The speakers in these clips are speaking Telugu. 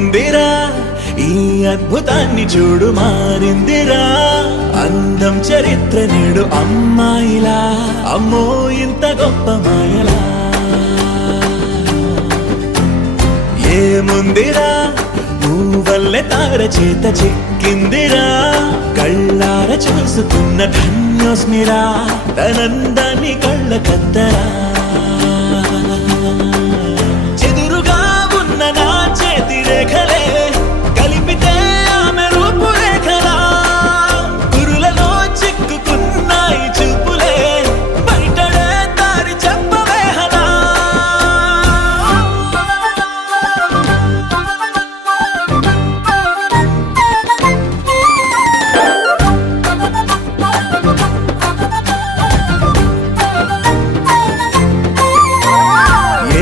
ఏముందిరా ఈ అద్భుతాన్ని చూడు మారిందిరా అందం చరిత్ర నేడు అమ్మాయిలా అమ్మో ఇంత గొప్ప మాయలా ఏముందిరా నువ్వల్లే తార చేత చిక్కిందిరా కళ్ళార చూసుకున్న ధన్యోస్మిరా తనందాన్ని కళ్ళ కద్దరా చెదురుగా ఉన్న నా చేతి రేఖలే కలిపితే ఆమె రూపురేఖలా గురులలో చిక్కుకున్నాయి చూపులే బయటడే దారి చెప్పవేహలా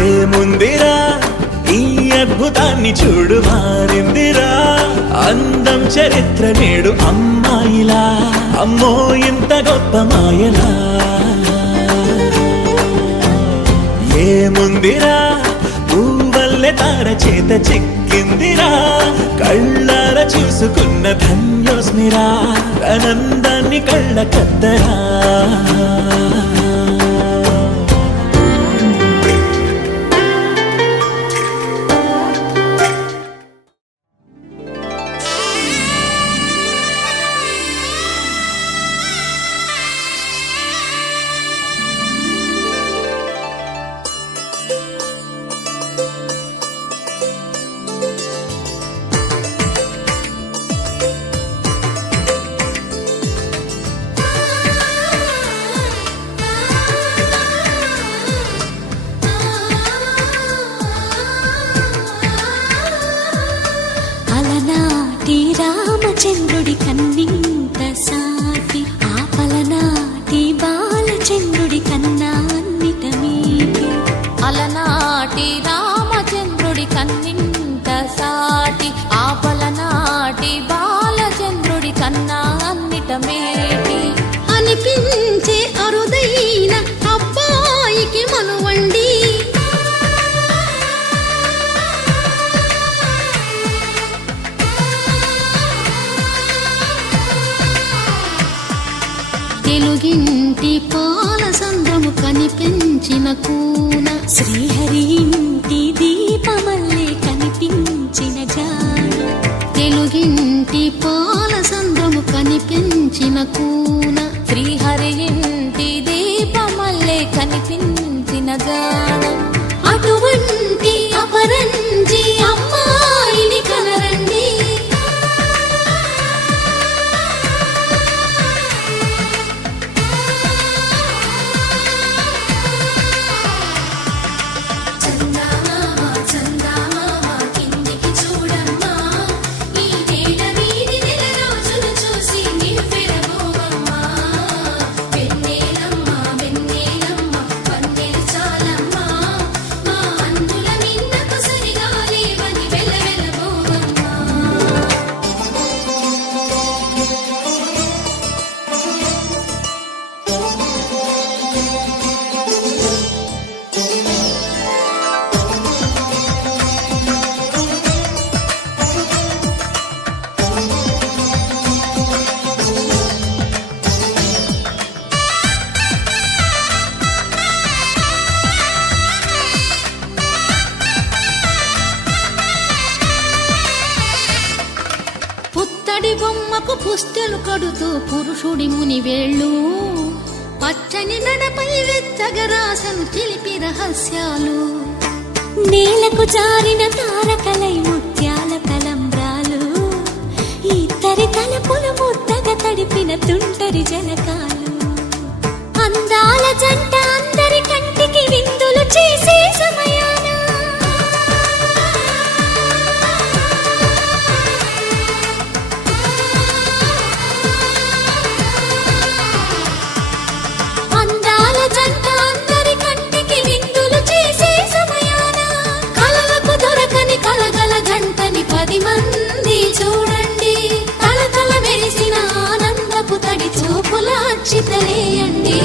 ఏముందిరా ఈ అద్భుతాన్ని చూడు మారిందిరా అందం చరిత్ర నేడు అమ్మాయిలా అమ్మో ఇంత గొప్ప మాయలా ఏముందిరా నువ్వల్లే తార చేత చిక్కిందిరా కళ్ళార చూసుకున్న ధన్యోస్మిరా ఆనందాన్ని కళ్ళ కద్దరా రామచంద్రుడి కన్నింత సాటి ఆపలనాటి బాలచంద్రుడి కన్నా అన్నిట మీటి అలనాటి రామచంద్రుడి కన్నింత సాటి ఆపలనాటి బాలచంద్రుడి కన్నా అన్నిట మేటి అనిపించే అరుదైన అబ్బాయికి మనువండి తెలుగింటి పాల సంద్రము కనిపించిన కూన శ్రీహరి ఇంటి దీపమల్లే కనిపించిన జాన తెలుగింటి పాల సంద్రము కనిపించిన కూన శ్రీహరి ఇంటి దీపమల్లే కనిపించిన జాన అటువంటి అపరంజి అమ్మాయిని కనరండి బొమ్మకు పుస్తెలు కడుతూ పురుషుడి ముని వేళ్ళు పచ్చని నడపై వెచ్చగరాసలు చిలిపి రహస్యాలు నేలకు జారిన తారకలై ముత్యాల తలంబ్రాలు ఇద్దరి తలపులు ముద్దగా తడిపిన తుంటరి జలకాలు అందాల జంట అందరి కంటికి విందులు చేసే సమయాన చూడండి తలతల మెరిసిన ఆనందపు తడి చూపుల అక్షితలేయండి.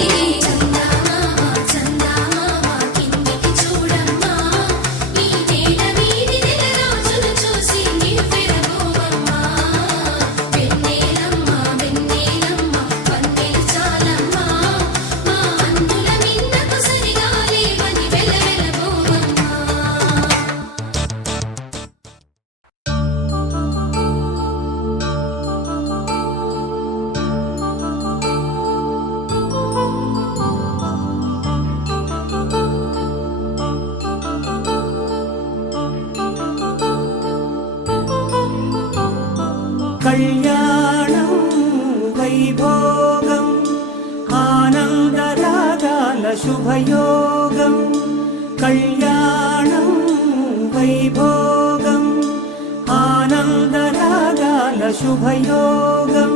శుభయోగం కళ్యాణం వైభోగం ఆనందరాగాల శుభయోగం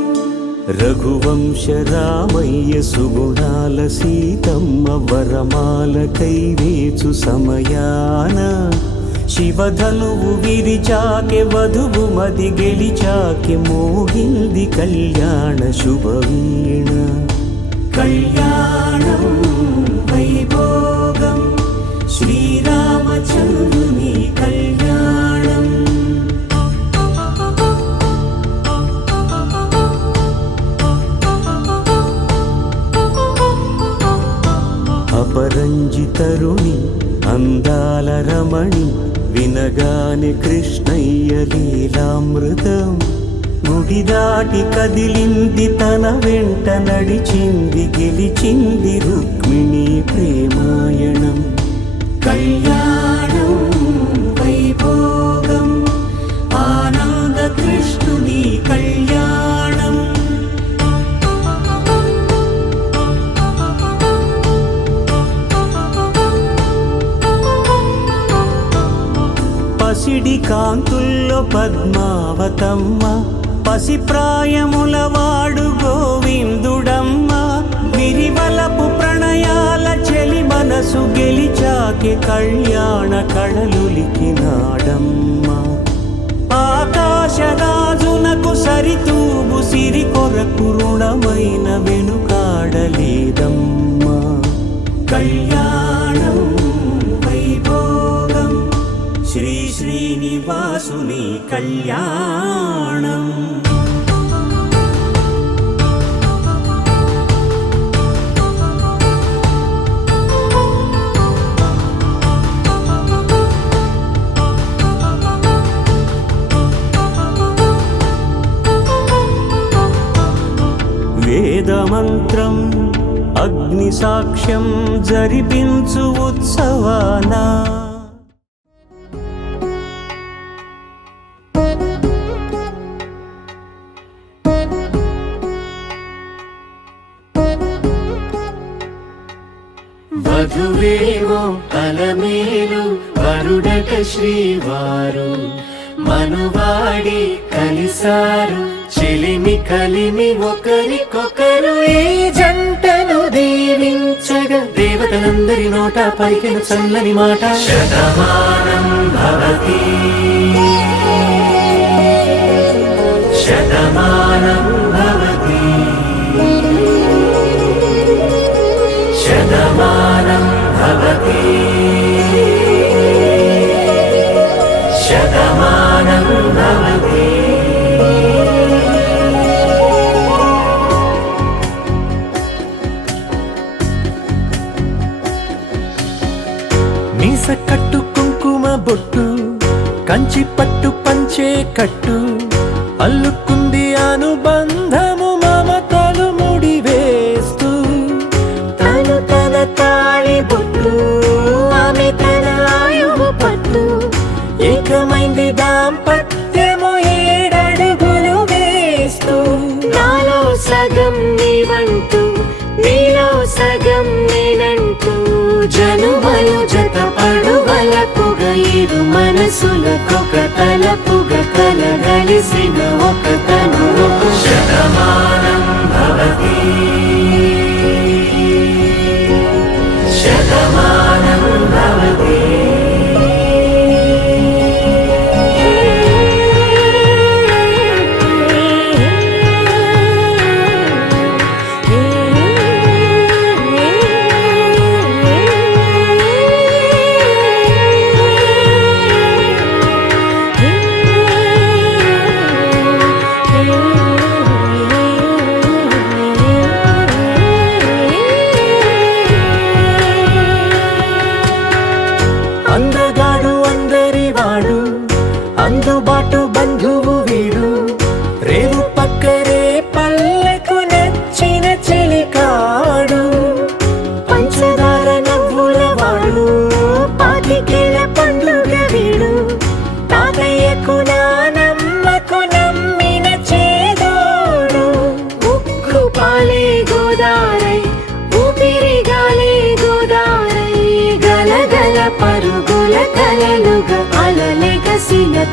రఘువంశ రామయ్య సుగుణాల సీతమ్మ వరమాల కైవేచు సమయాన శివధనువు విరిచాకె వధువు మది గెలిచాకె మోగింది కళ్యాణ శుభవీణ కళ్యాణం వైభోగం శ్రీరామచంద్రుని కళ్యాణం అపరంజి తరుణి అందాల రమణి వినగానే కృష్ణయ్య లీలామృతం గుడి దాటి కదిలింది తన వెంట నడిచింది గెలిచింది రుక్మిణి ప్రేమాయణం కళ్యాణం వైభోగం ఆనంద కృష్ణుని కళ్యాణం పసిడి కాంతుల్లో పద్మావతమ్మ పసిప్రాయముల వాడు గోవిందుడమ్మ విరివలపు ప్రణయాల చెలి మనసు గెలిచాకే కళ్యాణ కళలులికినాడమ్మ ఆకాశరాజునకు సరితూగు సిరి కొరకు రుణమైన వెనుకాడలేదమ్మా కళ్యాణం వైభోగం శ్రీ శ్రీనివాసుని కళ్యాణం వేదమంత్రం అగ్ని సాక్ష్యం జరిపించు ఉత్సవానా వధువేమో అలమేలు వరుడట శ్రీవారు మనువాడి కలిసారు చెలిమి కలిమి ఒకరికొకరు ఈ జంటను దీవించగా దేవతలందరి నోట పలికిన చల్లని మాట శతమానం భవతి శతమానం భవతి శతమానం భవతి శతమానం భవతి మీస కట్టు కుంకుమ బొట్టు కంచి పట్టు పంచే కట్టు అల్లుకుంది అనుబంధము మమతలు ముడివేస్తూ తను తన తాళి బొట్టు ఆమె తన ఆయువు పట్టు ఏకమైంది దాంపత్యము 7 అడుగులు వేస్తూ నాలో సగం నీవంటూ నీలో సగం నేనంటూ జనుమలు జత పడువలపుగ ఇరు మనసులకొక తలపుగ కలగలిసిన ఒక తను ఒక శతమానం భవతి శతమానం భవతి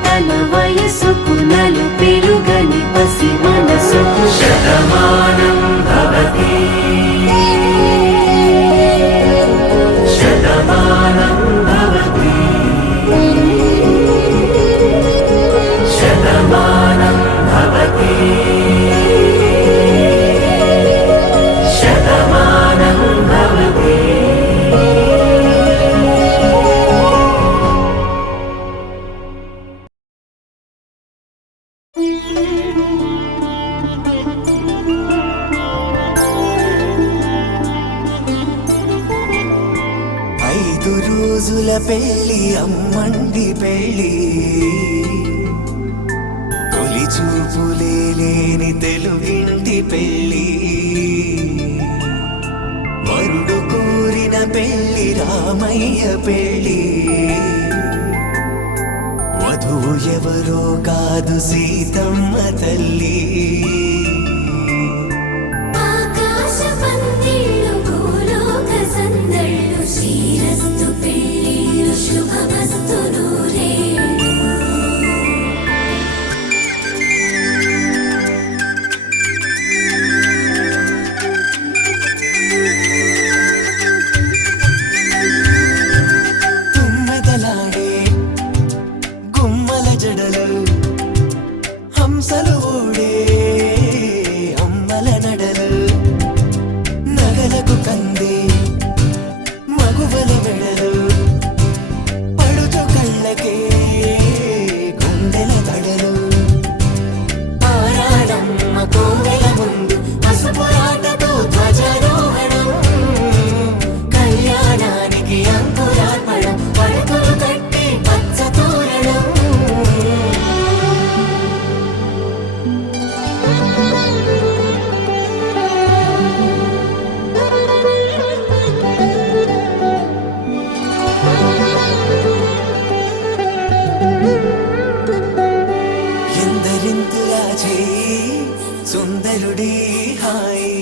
తన వయసుకు నలు పెరుగని పసి మనసుకు శతమానం భవతి శతమానం భవతి శతమానం భవతి శతమానం భవతి. ఐదు రోజుల పెళ్లి అమ్మండి పెళ్లి తొలి చూపులే లేని తెలుగింటి పెళ్లి వరుడు కోరిన పెళ్లి రామయ్య పెళ్లి వధువు ఎవరో కాదు సీతమ్మ తల్లి ఆకాశ పందిళ్ళు భూలోక సందళ్ళు శ్రీరస్తు పెళ్ళిళ్ళు శుభమస్తు నూరేళ్ళు. తుమ్మెదలాడే గుమ్మల జడలు హంసలు ఊడే అమ్మల నడలు నగలకు కంది మగువల మెడలు పడుచు కళ్ళకే గుండెల తడలు ఆరాడమ్మ కోవెల ముందు పసుపురాటతో ధ్వజారోహణం కళ్యాణానికి అంకురార్పణం పడకలు కట్టి పచ్చ తోరణం ఎందరింతులా చేయి సుందరుడి హాయి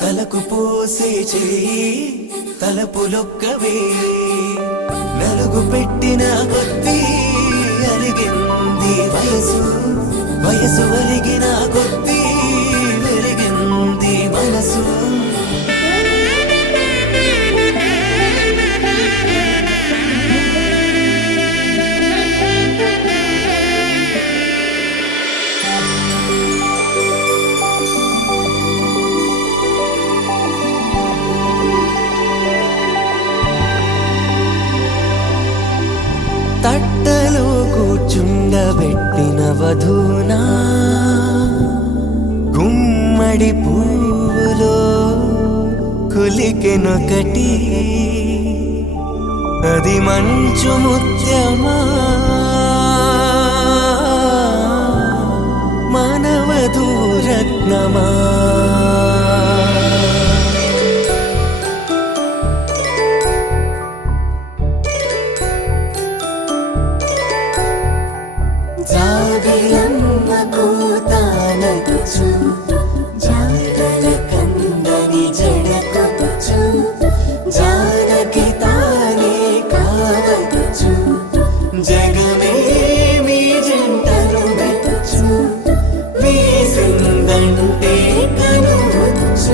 తలకు పోసే చేయి తలపులొక్కవే నలుగు పెట్టిన కొద్దీ అలిగింది వయసు వయసు ఒలిగిన కొద్దీ వెలిగింది మనసు తట్టలో కూర్చుండబెట్టిన వధూనా గుమ్మడి పువ్వులో కులికెనొకటి అది మంచు ముత్యమా మానవధూరత్నమా జాబిలమ్మ కూతానదుచు జాడల కందని జడకొచ్చు జానకి తానే కావదుచు జగమే మీ జంటను వెతుచు వీసిందంటే కనువచ్చు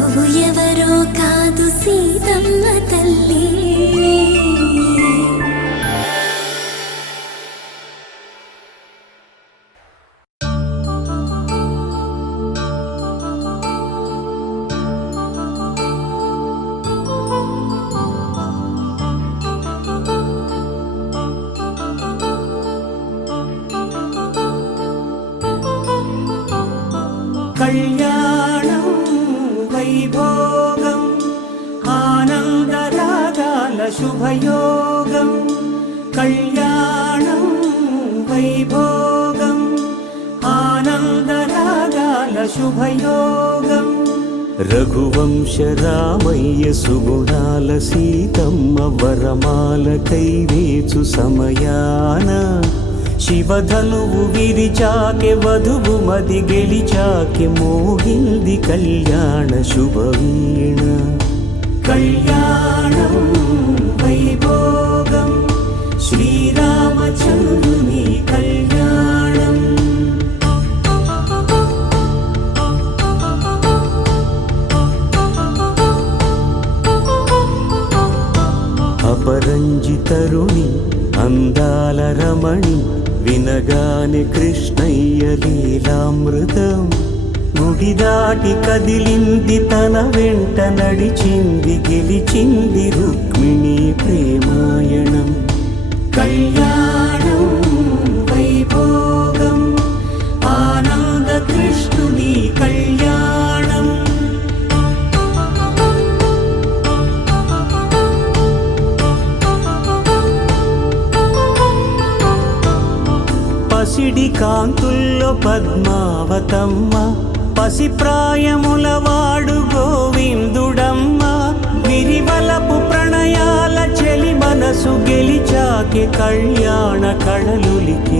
వధువు ఎవరో కాదు సీతమ్మ తల్లి. కళ్యాణం వైభోగం ఆనందరాగాల శుభయోగం. కళ్యాణం వైభోగం ఆనందరాగాల శుభయోగం. రఘువంశ రామయ్య సుగుణాల సీతమ్మ వరమాల కైవేచు సమయాన శివధనువు విరిచాకె వధువు మది గెలిచాకె మోగింది కళ్యాణ శుభవీణ. కళ్యాణం వైభోగం శ్రీరామచంద్రుని కళ్యాణం. అపరంజి తరుణి అందాల రమణి వినగానే కృష్ణయ్య లీలామృతం. గుడి దాటి కదిలింది తన వెంట నడిచింది గెలిచింది రుక్మిణి ప్రేమాయణం. కళ్యాణం వైభోగం ఆనంద కృష్ణుని కళ్యాణం. పసిడి కాంతుల్లో పద్మావతమ్మ పసిప్రాయముల వాడు గోవిందుడమ్మ. విరివలపు ప్రణయాల చెలి మనసు గెలిచాకె కళ్యాణ కళలులికినాడమ్మ.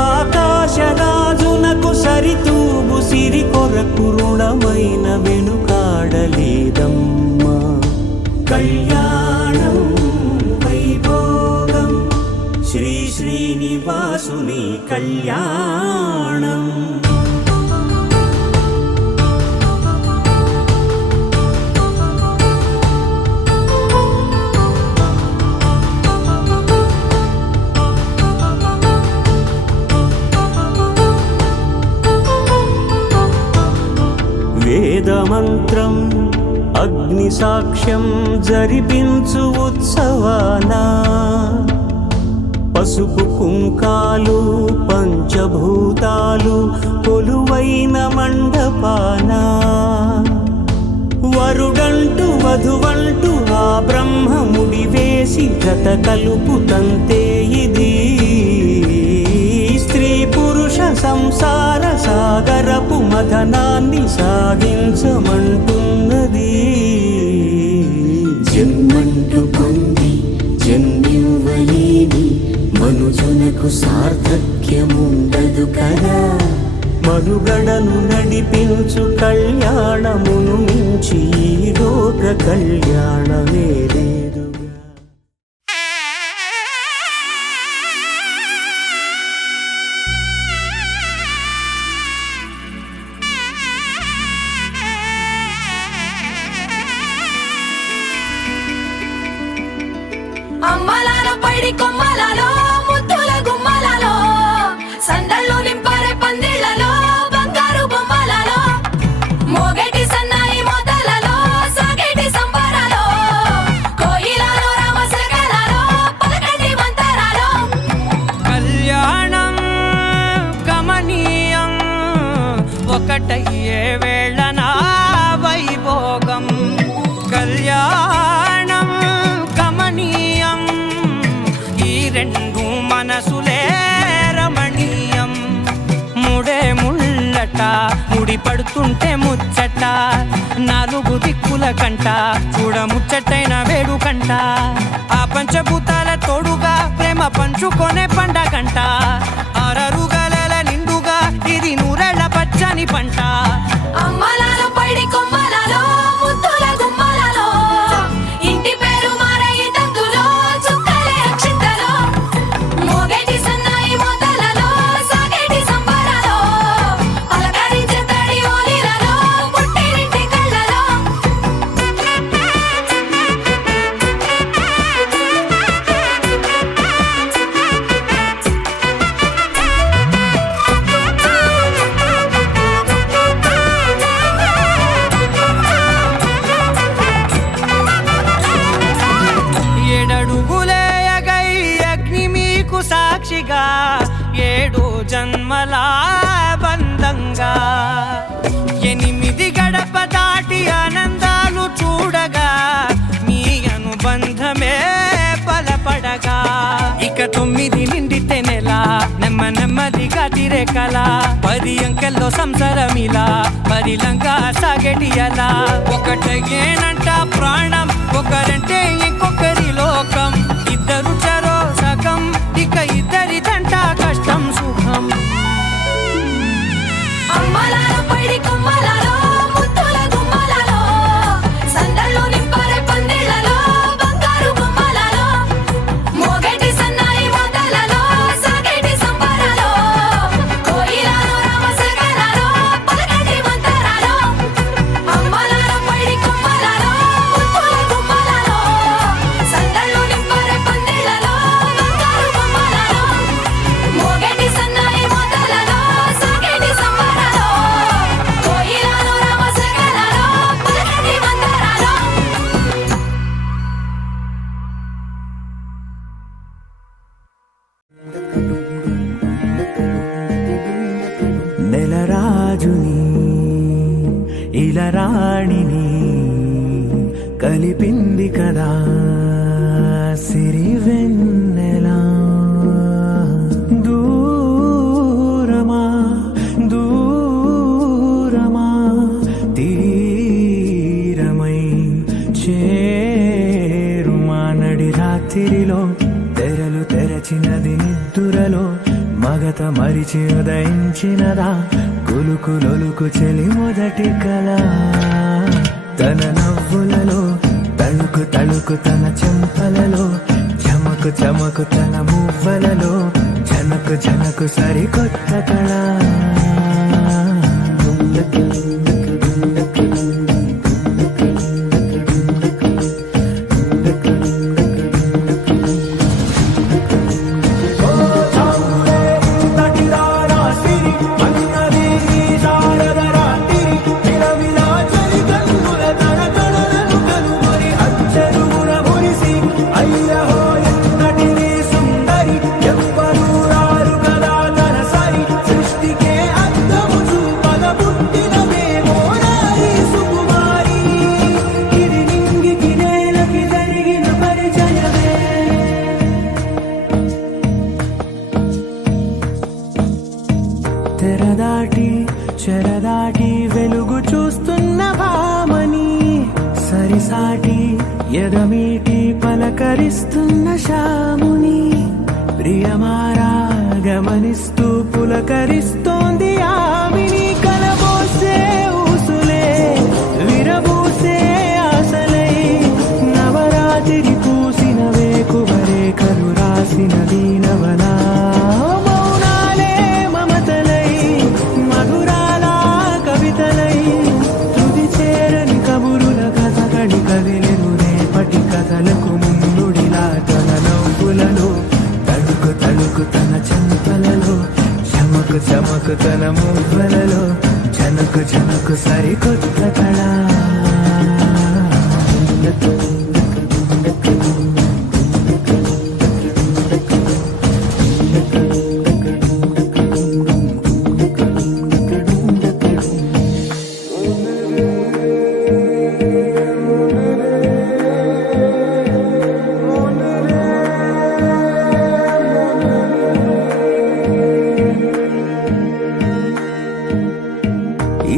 ఆకాశరాజునకు సరితూగు సిరి కొరకు రుణమైన వెనుకాడలేదమ్మ. కళ్యాణం వైభోగం శ్రీ శ్రీనివాసుని కళ్యాణం. వేదమంత్రం అగ్ని సాక్ష్యం జరిపించు ఉత్సవానా పసుపు కుంకాలు పంచభూతాలు కొలువైన మండపాన. వరుడంటూ వధువంటూ ఆ బ్రహ్మముడి వేసి జత కలుపుతంతే ఇది. స్త్రీ పురుష సంసార సాగరపు మథనాన్ని సాగించమంటున్నది. జన్మంటూ పొంది జన్మివ్వలేని మనుజునకు సార్థక్యముండదు కదా. మనుగడను నడిపించు కళ్యాణమును మించి ఈ లోక కళ్యాణమే లేదుగా. అమ్మలాల పైడి కొమ్మలలో ముద్దుల గుమ్మలలో సందళ్ళు నింపరే పందిళ్లలో బంగారు బొమ్మలలో మోగేటి సన్నాయి మోతలలో సాగేటి సంబరాలో కోయిలలో రామసగలలో పలకటి మంతరాలో. కళ్యాణం గమనీయం ఒకటయ్యే వేళనా వైభోగం. కళ్యాణం గమనీయం ఈ రెండు మనసులే రమణీయం. ముడే ముళ్ళట ముడి పడుతుంటే ముచ్చట నాలుగు దిక్కుల కంట చూడ ముచ్చటైన వేడుకంట. ఆ పంచభూతాల తోడుగా ప్రేమ పంచుకొనే పండగంట. అరరుగలల నిండుగా ఇది నూరెళ్ళ పచ్చని పంట. అమ్మలాల పైడి కొమ్మలలో ముద్దుల గుమ్మలలో ఇంటి పేరు మారయ్య తందులో చుక్కలే అక్షింతలో మోగేటి సన్నాయి మోతలలో సాగేటి సంబరాలో పలకరించే తడి ఓలిలలో ఆనందంగా 7 జన్మల బంధంగా 8 గడప దాటి ఆనందాలు చూడగా మీ అనుబంధమే బలపడగా ఇక 9 నిండితే నెల నెమ్మదిగా తిరే కల 10 అంకెల్లో సంసారమిలా పరిలంగా సాగటియలా ఒకటేనంట ప్రాణం ఒకరంటే ఇంకొకరి లోకం ఇద్దరు చరో సగం ఇక ఇద్దరిదంట కష్టం సుఖం అమ్మలాలో పడి కొమ్మలాలో ముత్తుల గుమ్మలాలో సందళ్ళు నింపారే పందిళ్ళలో బంగారు గుమ్మలాలో మోగేటి సన్నాయి మోతలలో సాగేటి సంబరాలో కోయిలాలో రామశకలాలో పలకటి మంతరాలో అమ్మలాలో పడి కొమ్మలాలో ముత్తుల గుమ్మలాలో సందళ్ళు నింపారే పందిళ్ళలో బంగారు గుమ్మలాలో మోగేటి సన్నాయి మోతలలో సాగేటి సంబరాలో కోయిలాలో రామశకలాలో పలకటి మంతరాలో నెలరాజుని ఇలరాణిని కలిపింది కదా సిరి వెన్నెలా దూరమా దూరమా తీరమై చేరుమా నడి రాత్రిలో తెరలు తెరచినది నిద్దురలో మగత మరిచి ఉదయించినదా కులుకులొలుకు చెలి మొదటి కళ తన నవ్వులలో తళుకు తళుకు తన చెంపలలో చమకు చమకు తన మువ్వలలో జనకు జనకు సరికొత్త కళ తెరదాటి చెరదాటి వెలుగు చూస్తున్న భామని సరిసాటి ఎదమీటి పలకరిస్తున్న శాముని ప్రియమారా గమనిస్తూ పులకరిస్తోంది ఆమెని కలబోసే ఊసులే విరబూసే ఆశలై నవరాత్రి పూసిన వేకువరే కలు రాసిన దీనవనా మౌనాలే మమతలై మధురాల కవితలై తుది చేరని కబురుల కథకడి కదిలెను రేపటి కథలకు ముందుడిలా తన నవ్వులలో తళుకు తళుకు తన చెంపలలో చమకు చమకు తన మువ్వలలో జనకు జనకు సరికొత్త కళ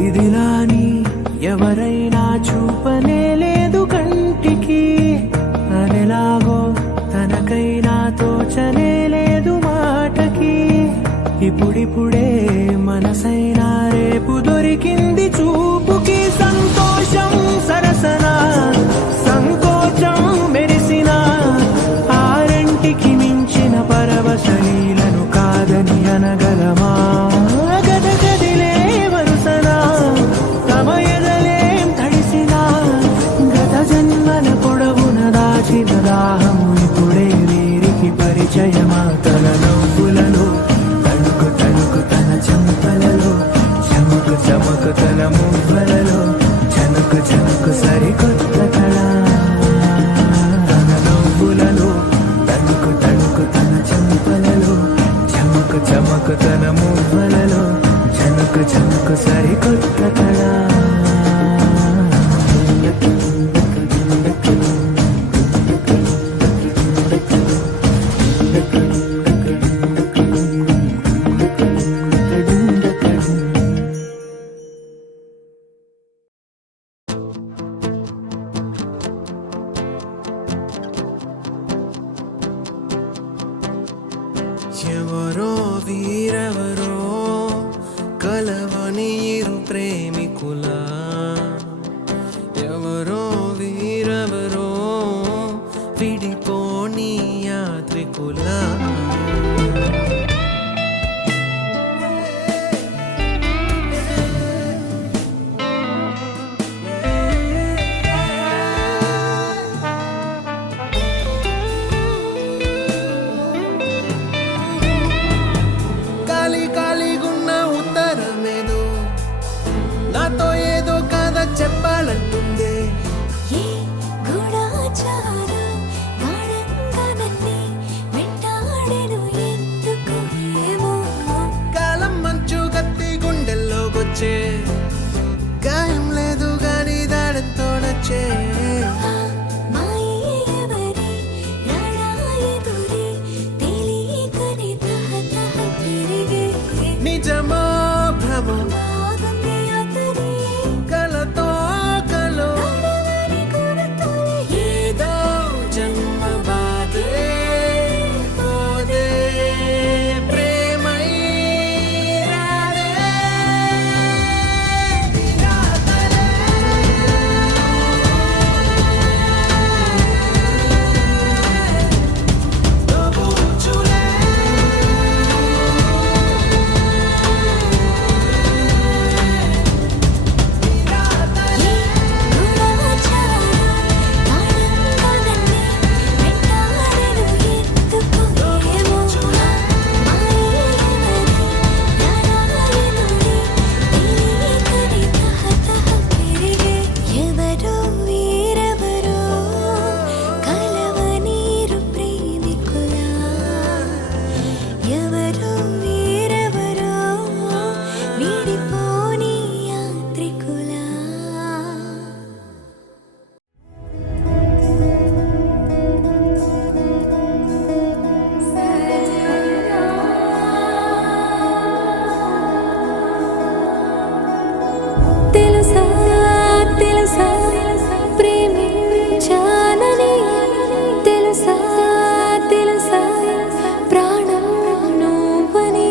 ఇదిలాని ఎవరైనా చూపనే లేదు కంటికి అదెలాగో తనకైనా తోచనే లేదు మాటకి ఇప్పుడిప్పుడే మనసైనా రేపు దొరికింది చూపుకి సంతోషం సరసన సంకోచం మెరిసిన ఆరంటికి మించిన పరవశలీలను కాదని అనగలమా గదగదిలే వరుసనా తమ ఎదలేం తడిసినా గత జన్మల పొడవున దాచిన దాహము ఇప్పుడే వీరికి పరిచయమా తన నవ్వులలో తణుకు తణుకు తన చెంపలలో చమకు చమకు తన మువ్వ వీరెవరో కలవని ఇరు ప్రేమికుల ఎవరో వీరెవరో విడిపోని యాత్రికుల ఖాళీగున్న ఉత్తరమేదో నాతో ఏదో కథ చెప్పాలంటుందే ఏ గూఢచారం గాఢంగా నన్నే వెంటాడెను ఎందుకు ఏమో కాలం మంచు కత్తి గుండెల్లోకొచ్చే గాయం లేదు గాని దాడంతో నచ్చే ఆ మాయే ఎవరి రాడాయెదురే తెలియకనే తహతహ పెరిగే నిజమో భ్రమో బాగుంది అతని కలతో కలో నడవని గుర్తులే ఏదో జన్మ బాధే పోదే ప్రేమై రాదే దోబుచులే ఏ గూఢచారం గాఢంగా నన్నే వెంటాడెను ఎందుకు ఏమో మాయే ఎవరి రాడాయెదురే తెలియకనే తహతహ పెరిగే ఎవరో వీరెవరో కలవనీరు ప్రేమికులా ఎవరో వీరెవరో విడిపోని యాత్రికులా తెలుసా తెలుసా ప్రేమించానని తెలుసా తెలుసా ప్రాణం నువ్వని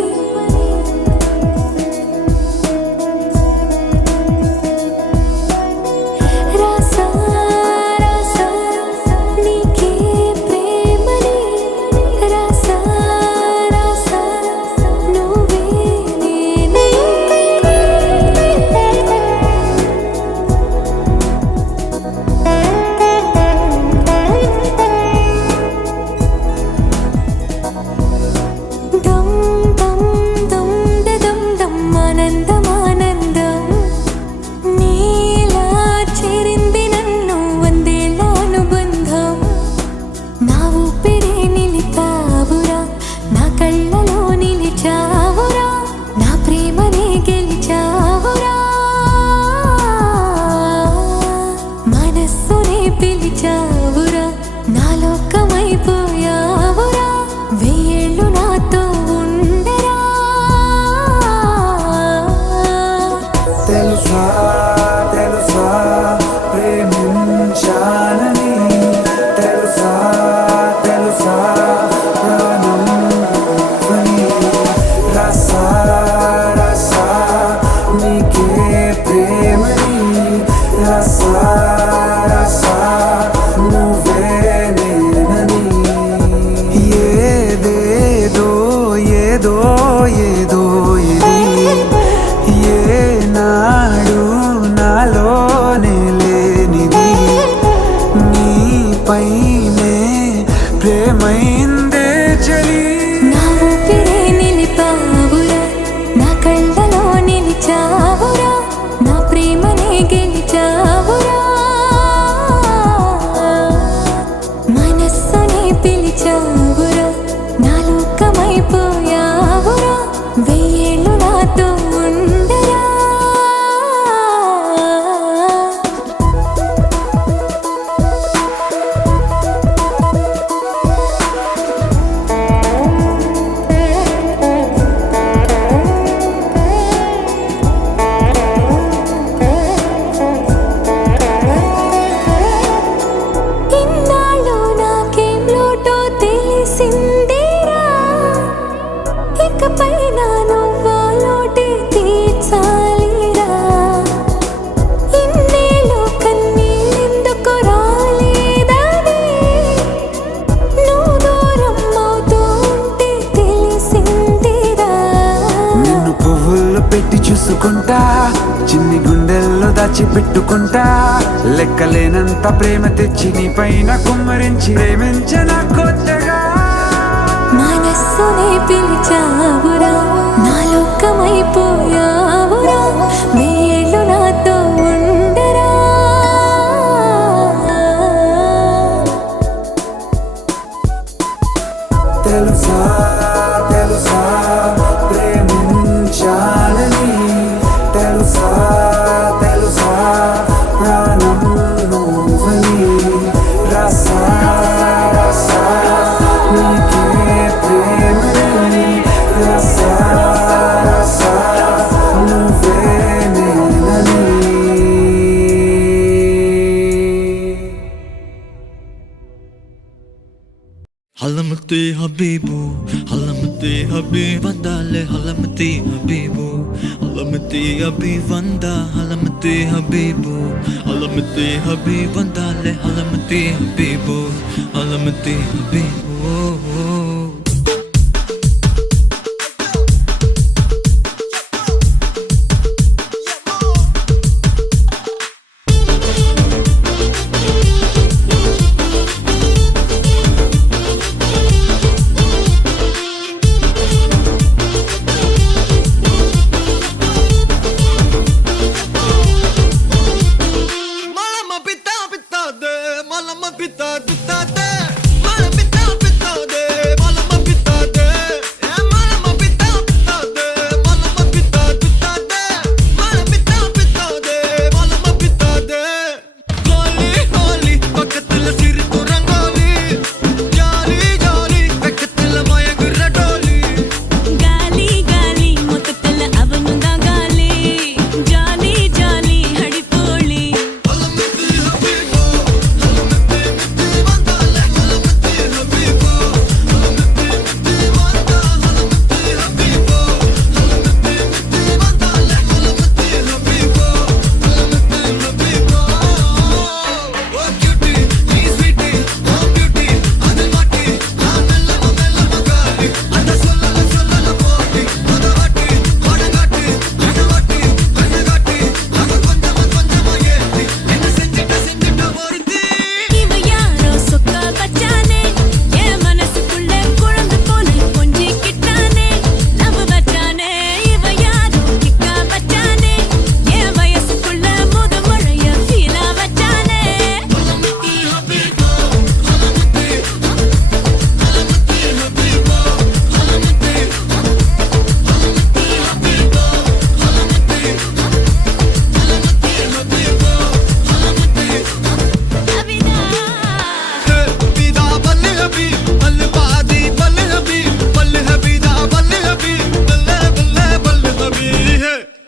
రాసా రాసా నీకే ప్రేమని రాసా రాసా నువ్వే నేనే దం దం దం దం దం ఆనందం ఆనందం నీలా చేరింది నన్ను వందేళ్ళ అనుబంధం నా ఊపిరే నిలిపావురా నా కళ్ళలో నిలిచావురా నా ప్రేమనే గెలిచావురా మనస్సునే పిలిచావురా నా లోకమైపోయావురా వెయ్యేళ్ళు నాతో ఉండరా తెలుసా తెలుసా ప్రేమించానని తెలుసా తెలుసా ప్రాణం నువ్వని రసా రసా నీకే ప్రేమని రసా రసా పెట్టుకుంటా లెక్కలేనంత ప్రేమ తెచ్చి నీ పైన కుమ్మరించి ప్రేమించిన కొత్తగా మనస్సునే పిలిచావురా నా లోకమైపోయావురా వేళ్ళు నాతో ఉండరా తెలుసా తెలుసా ప్రేమించాలని తెలుసా తెలుసా ప్రాణం నువ్వని రసా రసా నీకే ప్రేమని రసా రసా నువ్వే నేనని Halamati Habibu, Halamati Habibandale, Halamati Habibu, Halamati Habibanda, Halamati Habibu, Halamati Habibandale, Halamati Habibu, Halamati Habibu. Malama pita pita de, malama pita pita de, malama pita pita de, malama pita de, malama pita pita de, malama pita pita de, malama pita pita de, malama pita de. Holi holi, பக்கத்துல சிரிப்பு ரங்கோலி, ஜாலி ஜாலி, பக்கத்துல மயங்குற டோலி. గాలి గాలి మొత్తల అవనుందా గాలి జాలి జాలి హడిపోళి இவ யாரோ சொக்க வச்சானே என் மனசுக்குள்ள குழந்தை போல கொஞ்சிக்கிட்டானே லவ் வச்சானே இவ யாரோ கிக்கா வச்சானே என் வயசுக்குள்ள முத மழைய ஃபீலா வச்சானே Abitha Bida balle habi, balle baadi balle habi, balle habida balle habi, balle balle balle habi.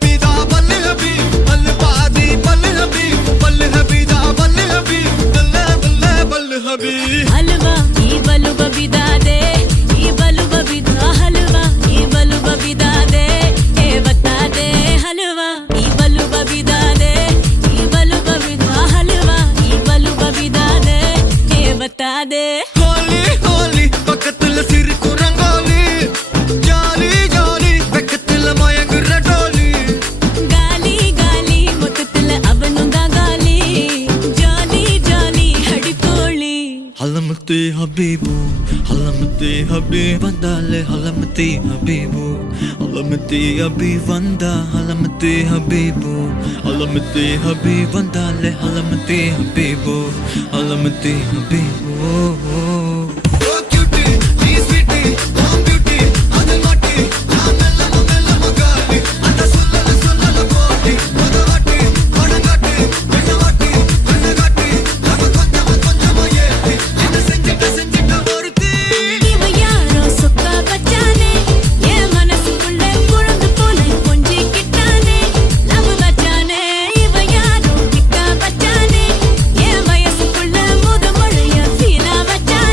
Bida balle habi, balle baadi balle habi, balle habida balle habi, balle balle balle habi. हलवा ई बलु बबिदा दे ई बलु बबिदा हलवा ई बलु बबिदा दे ए बता दे हलवा ई बलु बबिदा दे ई बलु बबिदा हलवा ई बलु बबिदा दे ए बता दे Holi holi, பக்கத்துல சிரிப்பு ரங்கோலி, ஜாலி ஜாலி, பக்கத்துல மயங்குற டோலி. गाली गाली मुत्तल அவனுந்தா गाली जाली जाली हडिपोळी Halamati Habibu, Halamati Habibandale, Halamati Habibu, Halamati Habibanda, Halamati Habibu, Halamati Habibandale, Halamati Habibu, Halamati Habibu. Oh cutie, நீ sweetie, oh beauty, adal matti, mella mella magali, anda சொல்லல போடி, மொதவாட்டி, மடங்காட்டி, வெண்ணவாட்டி, வெண்ணகாட்டி, நம்ம கொஞ்சமா ஏத்தி, என்ன செஞ்சிட்ட ஒருத்தி. இவ யாரோ சொக்க வச்சானே என் மனசுக்குள்ள குழந்தை போல கொஞ்சிக்கிட்டானே லவ் வச்சானே இவ யாரோ கிக்கா வச்சானே என் வயசுக்குள்ள முத மழைய ஃபீலா வச்சானே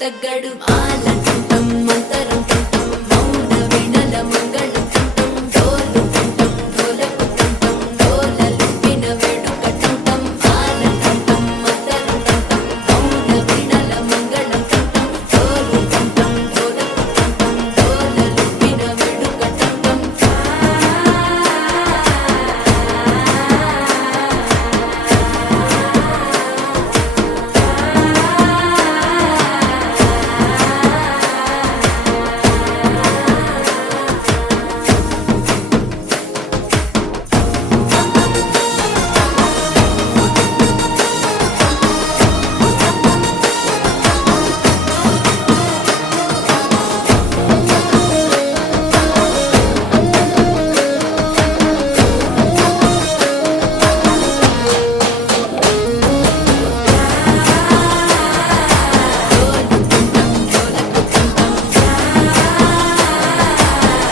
తగ్గడు ఆలంటుంటం మంతరం టుంటం మౌన వీణల మంగళం టుంటం డోలు టుంటం డోలకు టుంటం డోలలు విన వేడుక టుంటం ఆలంటుంటం మంతరం టుంటం మౌన వీణల మంగళం టుంటం డోలు టుంటం డోలకు టుంటం డోలలు విన వేడుక టుంటం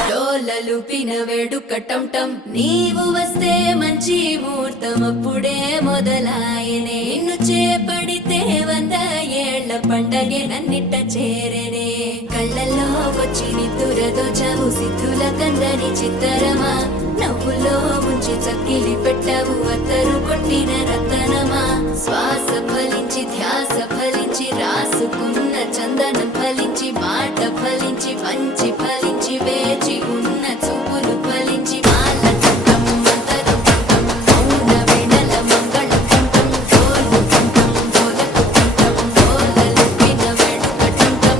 డోలలుపిన వేడుక టంటం నీవు వస్తే మంచి ముహూర్తం అప్పుడే మొదలాయనే నిన్ను చేపడితే 100 ఏళ్ల పండగే నన్నిట్ట చేరనే కళ్ళల్లో వచ్చి నిద్దురదో చవు సిద్ధుల కందని చిత్తరమా నవ్వులో ముంచి చక్కిలి పెట్టవు అత్తరు కొట్టిన రతనమా శ్వాస ఫలించి ధ్యాస ఫలించి రాసుకున్న చందనం ఫలించి మాట ఫలించి పంచి ఫలించి వేచి ఉన్న చూపులు ఫలించి మాల టుంటం మంతరం టుంటం మౌన వీణల మంగళం టుంటం డోలు టుంటం డోలకు టుంటం డోలలు విన వేడుక టుంటం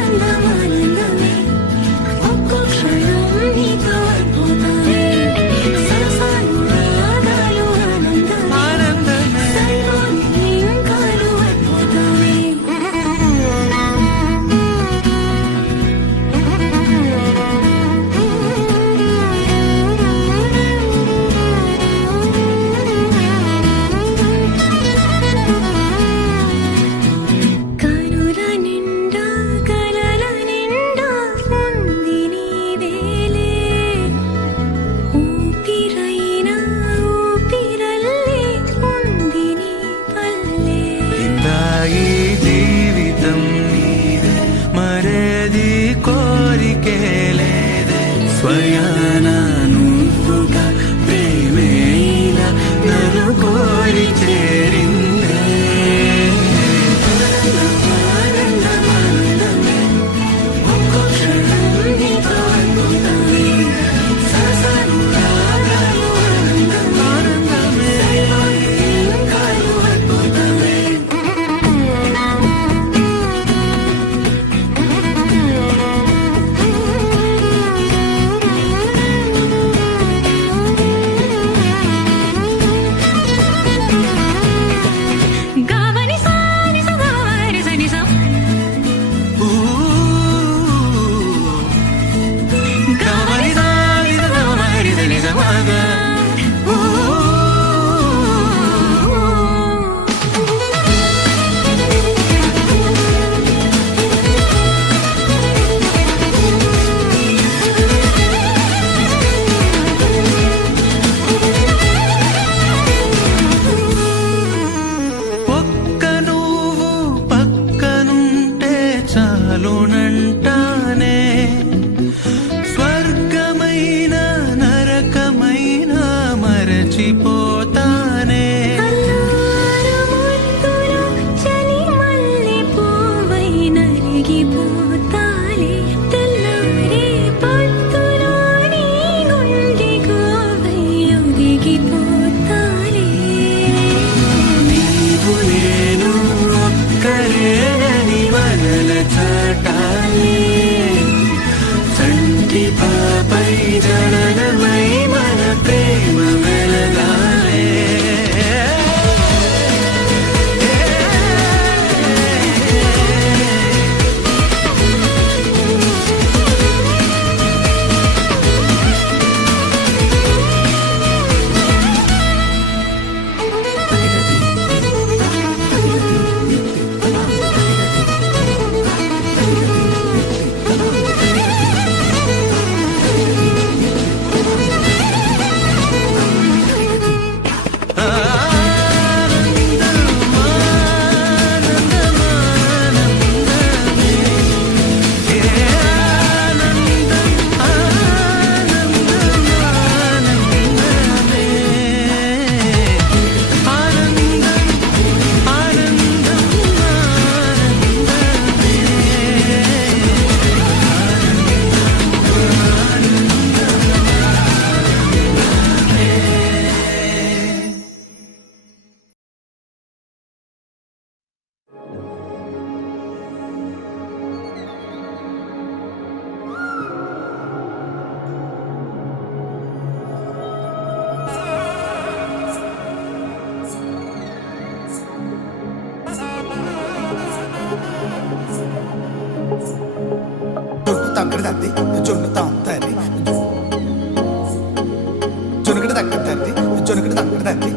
ఆనందమానందమే ఒక్కో క్షణం నీతో అయిపోతానే సరసానురాగాలు ఆనందమే సరిపోని ఇంకాలు అయిపోతానే కనుల నిండా కలల నిండా ఉంది నీవేలే ఊపిరైనా ఊపిరల్లే ఉంది నీ పల్లె ఇందాయి జీవితం నీదే మరేది కోరికే లేదే స్వయాన నువ్వుగా ప్రేమే ఇలా నన్ను కోరి చేరిందే ఆనందమానందమే ఒక్కో క్షణం నీతో అయిపోతానే సరసానురాగాలు ఆనందమే సరిపోని ఇంకాలు అయిపోతానే తద్ది జొన్ను తాంతది జొనుకటి తగ్గ తద్ది జొనుకటి తగ్గ తద్ది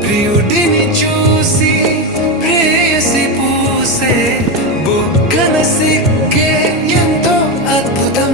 ప్రియుడిని చూసి ప్రేయసి పూసే బుగ్గన సిగ్గే ఎంతో అద్భుతం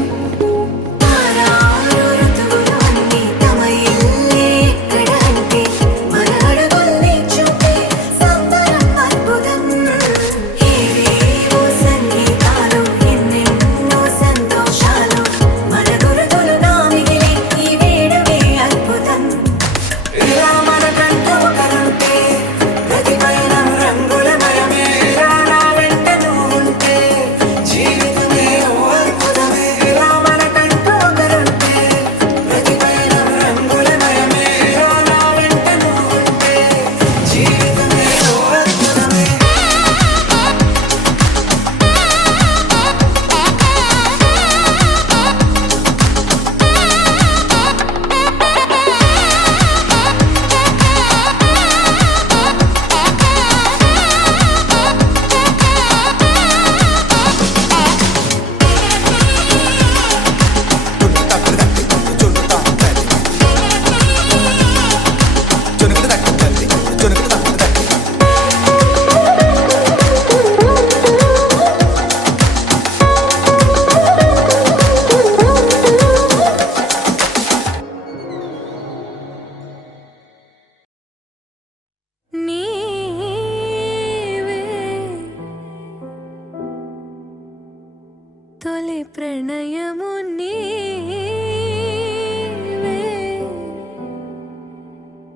తొలి ప్రణయము నీవే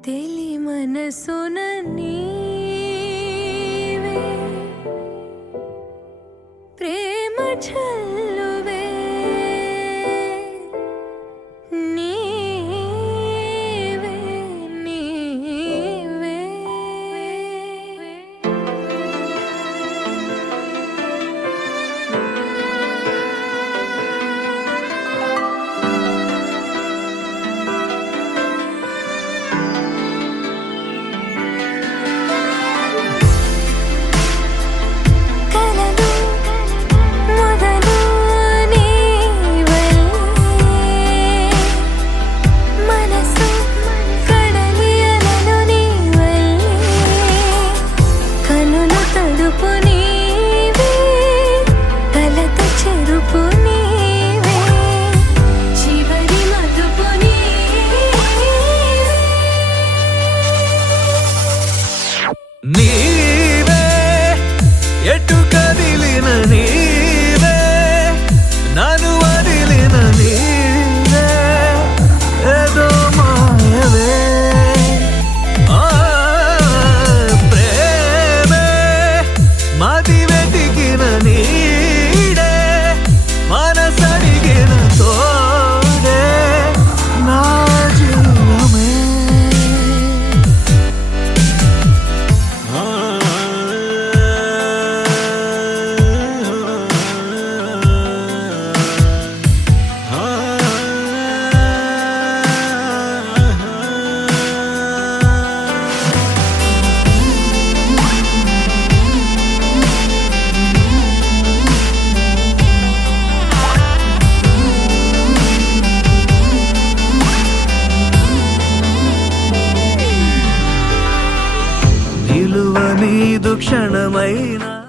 తెలి మనసున నీవే ప్రేమ చల్లువే నీవే నీవే నీవే ఎటు కదిలిన నీవే నన్ను వదిలిన నీవే ఏదో మాయవే క్షణమైనా